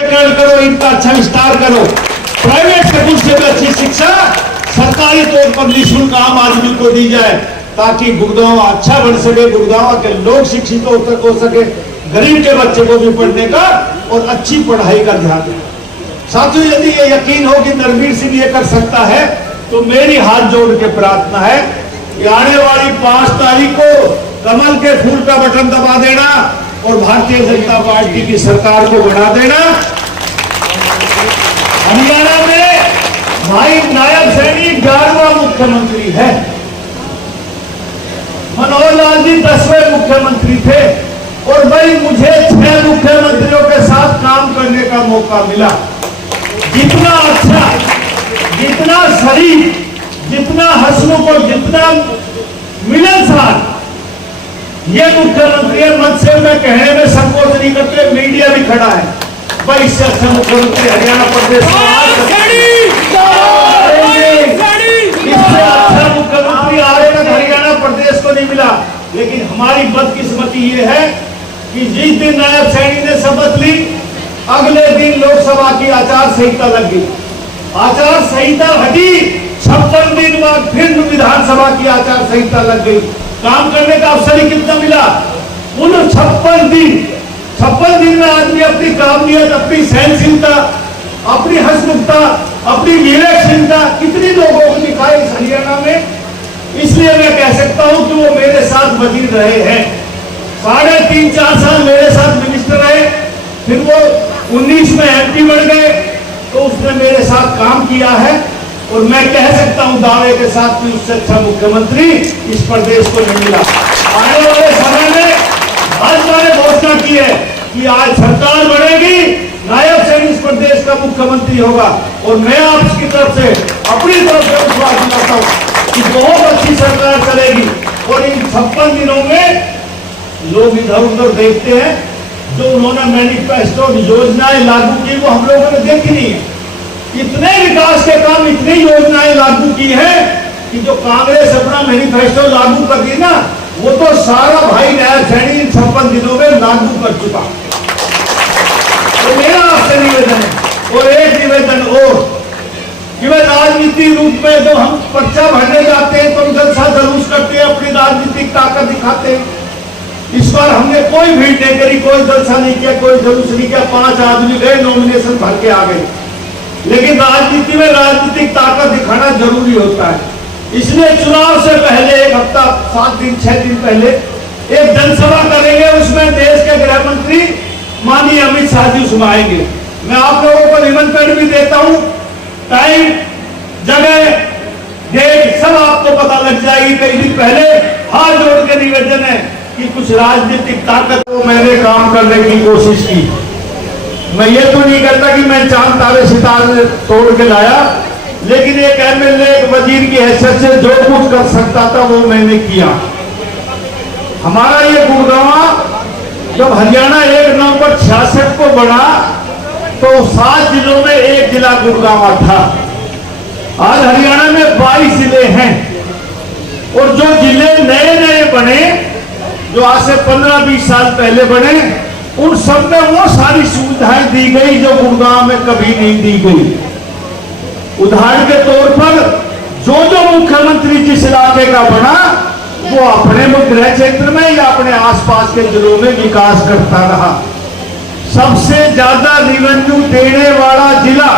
करो, इनका अच्छा विस्तार करो। प्राइवेट स्कूल से भी अच्छी शिक्षा सरकारी तौर पर निःशुल्क आम आदमी को दी जाए, ताकि गुड़गांव अच्छा बन सके, गुड़गांव के लोग शिक्षित हो सके, गरीब के बच्चे को भी पढ़ने का और अच्छी पढ़ाई का ध्यान दें। साथियों, यदि ये यकीन हो कि नरवीर सिंह ये कर सकता है, तो मेरी हाथ जोड़ के प्रार्थना है कि आने वाली 5 तारीख को कमल के फूल का बटन दबा देना और भारतीय जनता पार्टी की सरकार को बना देना। हरियाणा में भाई नायब सैनी 11वां मुख्यमंत्री है। मनोहर लाल जी 10वें मुख्यमंत्री थे और भाई मुझे 6 मुख्यमंत्रियों के साथ काम करने का मौका मिला। जितना अच्छा, जितना सही, जितना हंसमुख और जितना मिलनसार ये मुख्यमंत्री है, मन से मैं कहने में संकोच नहीं करते, मीडिया भी खड़ा है। भाई इससे अच्छा मुख्यमंत्री हरियाणा प्रदेश इससे अच्छा मुख्यमंत्री आज तक हरियाणा प्रदेश को नहीं मिला। लेकिन हमारी बदकिस्मती ये है कि जिस दिन नायब सैनी ने शपथ ली, अगले दिन लोकसभा की आचार संहिता लग गई। आचार संहिता हटी, 56 दिन बाद फिर विधानसभा की आचार संहिता लग गई। काम करने का अवसर ही कितना मिला? उन 56 दिन में आदमी अपनी कामयाबी, अपनी सहनशीलता, अपनी हंसमुखता, अपनी विवेकशीलता कितनी लोगों को दिखाई इस हरियाणा में। इसलिए मैं कह सकता हूं कि वो मेरे साथ वजीर रहे हैं, 3.5-4 साल मेरे साथ मिनिस्टर रहे, फिर वो 19 में MP बन गए, तो उसने मेरे साथ काम किया है। और मैं कह सकता हूं दावे के साथ कि उससे अच्छा मुख्यमंत्री इस प्रदेश को नहीं मिला। आने वाले समय में भाजपा ने घोषणा की है कि आज सरकार बनेगी, नायब सैनी इस प्रदेश का मुख्यमंत्री होगा। और मैं आपकी तरफ से, अपनी तरफ से विश्वास दिलाता हूं कि बहुत अच्छी सरकार चलेगी। और इन 56 दिनों में लोग इधर उधर देखते हैं, जो उन्होंने मैनिफेस्टो योजनाएं लागू की वो हम लोगों ने देखी नहीं है। इतने विकास के काम, इतनी योजनाएं लागू की है कि जो कांग्रेस अपना मैनिफेस्टो लागू कर दी ना, वो तो सारा भाई नायब सैनी इन 56 दिनों में लागू कर चुका। तो मेरा आपसे निवेदन है, और एक निवेदन और, कि वह राजनीति रूप में जो हम पर्चा भरने जाते हैं, तो हम जलसा जुलूस करते हैं, अपनी राजनीतिक ताकत दिखाते हैं। इस बार हमने कोई भीड़ नहीं करी, कोई जलसा नहीं किया, कोई जुलूस नहीं किया, 5 आदमी गए, नॉमिनेशन भर के आ गए। लेकिन राजनीति में राजनीतिक ताकत दिखाना जरूरी होता है। इसलिए चुनाव से पहले 1 हफ्ता, 7 दिन, 6 दिन पहले एक जनसभा करेंगे, उसमें देश के गृह मंत्री माननीय अमित शाह जी उसमें आएंगे। मैं आप लोगों को निमंत्रण भी देता हूं, टाइम, जगह, डेट सब आपको पता लग जाएगी कई दिन पहले। हाथ जोड़ के निवेदन है कि कुछ राजनीतिक ताकत को मैंने काम करने की कोशिश की। मैं ये तो नहीं कहता कि मैं चांद तारे सितारे तोड़ के लाया, लेकिन एक MLA, एक वजीर की हैसियत से जो कुछ कर सकता था वो मैंने किया। हमारा ये गुड़गांव जब हरियाणा 1 नवंबर 66 को बना, तो 7 जिलों में 1 जिला गुड़गांव था। आज हरियाणा में 22 जिले हैं, और जो जिले नए नए बने, जो आज से 15-20 साल पहले बने, उन सब में वो सारी सुविधाएं दी गई जो गुड़गांव में कभी नहीं दी गई। उदाहरण के तौर पर जो मुख्यमंत्री जिस इलाके का बना, वो अपने गृह क्षेत्र में या अपने आसपास के जिलों में विकास करता रहा। सबसे ज्यादा रेवेन्यू देने वाला जिला,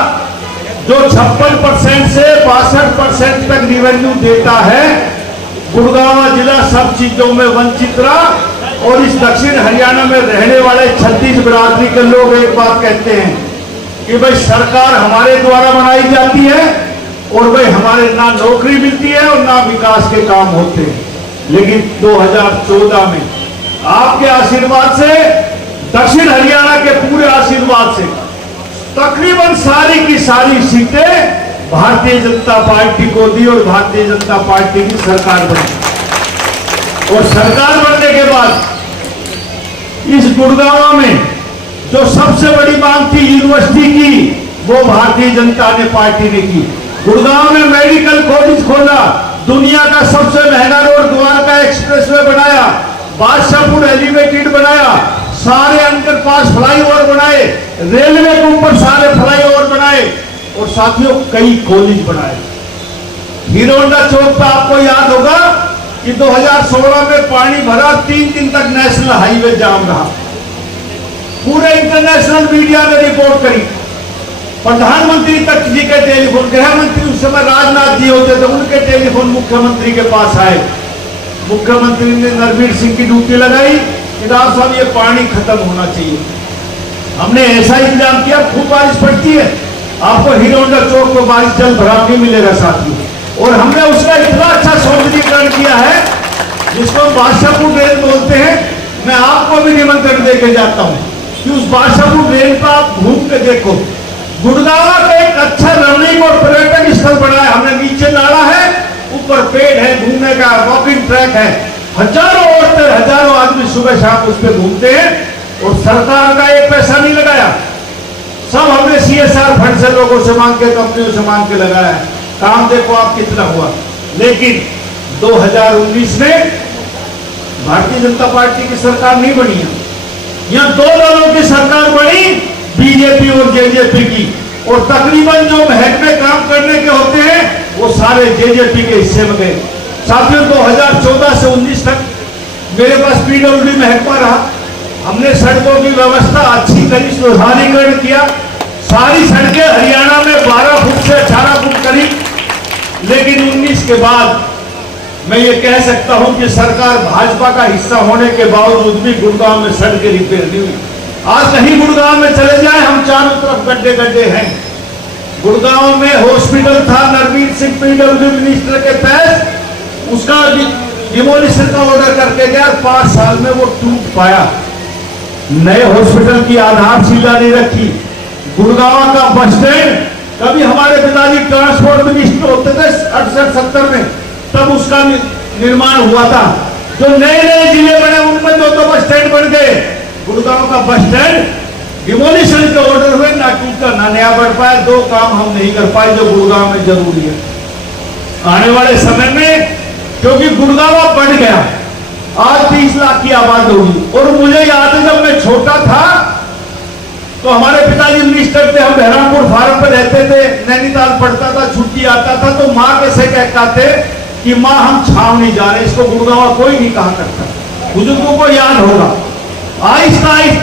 जो 56% से 62% तक रेवेन्यू देता है, गुड़गांव जिला सब चीजों में वंचित रहा। और इस दक्षिण हरियाणा में रहने वाले 36 बिरादरी के लोग एक बात कहते हैं कि भाई सरकार हमारे द्वारा बनाई जाती है, और भाई हमारे ना नौकरी मिलती है और ना विकास के काम होते हैं। लेकिन 2014 में आपके आशीर्वाद से, दक्षिण हरियाणा के पूरे आशीर्वाद से, तकरीबन सारी की सारी सीटें भारतीय जनता पार्टी को दी और भारतीय जनता पार्टी की सरकार बनी। और सरकार बनने के बाद इस गुड़गांव में जो सबसे बड़ी मांग थी यूनिवर्सिटी की, वो भारतीय जनता पार्टी ने की। गुड़गांव में मेडिकल कॉलेज खोला, दुनिया का सबसे महंगा रोड द्वारका एक्सप्रेसवे बनाया, बादशाहपुर एलिवेटेड बनाया, सारे अंडरपास फ्लाईओवर बनाए, रेलवे के ऊपर सारे फ्लाईओवर बनाए और साथियों कई कॉलेज बनाए। हीरो होंडा चौक पर आपको याद होगा कि 2016 में पानी भरा, 3 दिन तक नेशनल हाईवे जाम रहा। पूरे इंटरनेशनल मीडिया ने रिपोर्ट करी। प्रधानमंत्री तक जी के टेलीफोन, गृह मंत्री उस समय राजनाथ जी होते थे, उनके टेलीफोन मुख्यमंत्री के पास आए। मुख्यमंत्री ने नरवीर सिंह की ड्यूटी लगाई कि राव साहब ये पानी खत्म होना चाहिए। हमने ऐसा इंतजाम किया, खूब बारिश पड़ती है, आपको हीरो होंडा चौक पर बारिश जल भराव नहीं मिलेगा साथियों। और हमने उसका इतना अच्छा सौंदर्यीकरण किया है जिसको बादशाहपुर रेल बोलते हैं। मैं आपको भी निमंत्रण देके जाता हूं कि उस बादशाहपुर रेल पर आप घूम के देखो। गुड़गांव का एक अच्छा रमणीक और पर्यटन स्थल बना है हमने। नीचे नाला है, ऊपर पेड़ है, घूमने का वॉकिंग ट्रैक है। हजारों औरतें, हजारों आदमी सुबह शाम उस पर घूमते हैं और सरकार का एक पैसा नहीं लगाया। सब हमने CSR फंड से, लोगों से मांग के, कंपनियों से मांग के लगाया है। काम देखो आप कितना हुआ। लेकिन 2019 में भारतीय जनता पार्टी की सरकार नहीं बनी है, यहां 2 दलों की सरकार बनी, बीजेपी और जेजेपी की। और तकरीबन जो महकमे काम करने के होते हैं वो सारे जेजेपी के हिस्से में गए। साथियों 2014 से 19 तक मेरे पास PWD महकमा रहा। हमने सड़कों की व्यवस्था अच्छी करी, सुधारीकरण किया। सारी सड़कें हरियाणा में 12 फुट से 18 फुट करी। लेकिन 19 के बाद मैं ये कह सकता हूं कि सरकार भाजपा का हिस्सा होने के बावजूद भी गुड़गांव में सड़कें रिपेयर नहीं हुई। आज कहीं गुड़गांव में चले जाए, हम चारों तरफ गड्ढे गड्ढे हैं। गुड़गांव में हॉस्पिटल था, नरवीर सिंह PWD मिनिस्टर के तहत उसका डिमोलिशन का ऑर्डर करके गया, 5 साल में वो टूट पाया। नए हॉस्पिटल की आधारशिला नहीं रखी। गुड़गांव का बस स्टैंड, कभी हमारे पिताजी ट्रांसपोर्ट मिनिस्टर होते थे 68-70 में, तब उसका निर्माण हुआ था। जो नए नए जिले बने उनमें 2 बस स्टैंड बन गए। गुड़गांव का बस स्टैंड डिमोलिशन के ऑर्डर हुए, ना टूटा ना नया बढ़ पाया। 2 काम हम नहीं कर पाए जो गुड़गांव में जरूरी है। आने वाले समय में क्योंकि गुड़गांव बढ़ गया, आज 30 लाख की आबादी होगी। और मुझे याद है जब मैं छोटा था तो हमारे पिताजी मिनिस्टर थे, हम बहरामपुर फार्म पर रहते थे, नैनीताल पढ़ता था, छुट्टी आता था तो माँ कैसे कहता थे कि माँ हम छावनी जा रहे, इसको गुड़गांव कोई नहीं कहा करता। बुजुर्गों को याद होगा। आहिस्ता आहिस्ता